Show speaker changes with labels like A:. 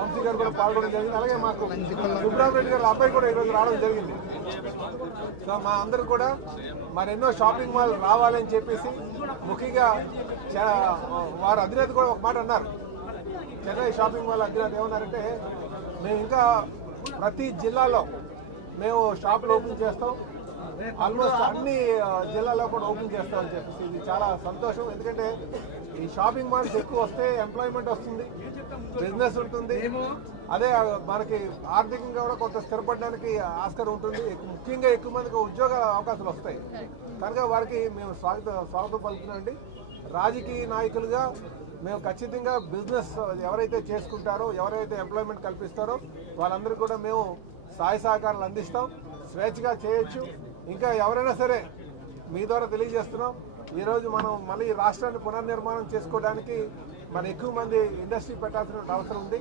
A: వంశీ గారు కూడా పాల్గొనడం జరిగింది. అలాగే మాకు సుబ్రహ్మరెడ్డి గారు అబ్బాయి కూడా ఈరోజు రావడం జరిగింది. సో మా అందరూ కూడా మరెన్నో షాపింగ్ మాల్ రావాలని చెప్పేసి ముఖ్యంగా వారు అధినేత కూడా ఒక మాట అన్నారు. చెన్నై షాపింగ్ మాల్ అధినేత ఏమన్నారంటే మేము ఇంకా ప్రతి జిల్లాలో మేము షాపులు ఓపెన్ చేస్తాం. ఆల్మోస్ట్ అన్ని జిల్లాలో కూడా ఓపెన్ చేస్తామని చెప్పేసి ఇది చాలా సంతోషం. ఎందుకంటే ఈ షాపింగ్ మాల్స్ ఎక్కువ వస్తే ఎంప్లాయ్మెంట్ వస్తుంది బిజినెస్ ఉంటుంది. అదే మనకి ఆర్థికంగా కూడా కొంత స్థిరపడడానికి ఆస్కారం ఉంటుంది. ముఖ్యంగా ఎక్కువ మందికి ఉద్యోగ అవకాశాలు వస్తాయి. కనుక వారికి మేము స్వాగత స్వాగతం పలుకుతున్నాండి రాజకీయ నాయకులుగా మేము ఖచ్చితంగా బిజినెస్ ఎవరైతే చేసుకుంటారో ఎవరైతే ఎంప్లాయ్మెంట్ కల్పిస్తారో వాళ్ళందరికీ కూడా మేము సహాయ సహకారాలు అందిస్తాం. స్వేచ్ఛగా చేయొచ్చు. ఇంకా ఎవరైనా సరే మీ ద్వారా తెలియజేస్తున్నాం. ఈరోజు మనం మళ్ళీ ఈ రాష్ట్రాన్ని పునర్నిర్మాణం చేసుకోవడానికి మరి ఎక్కువ మంది ఇండస్ట్రీ పెట్టాల్సిన అవసరం ఉంది.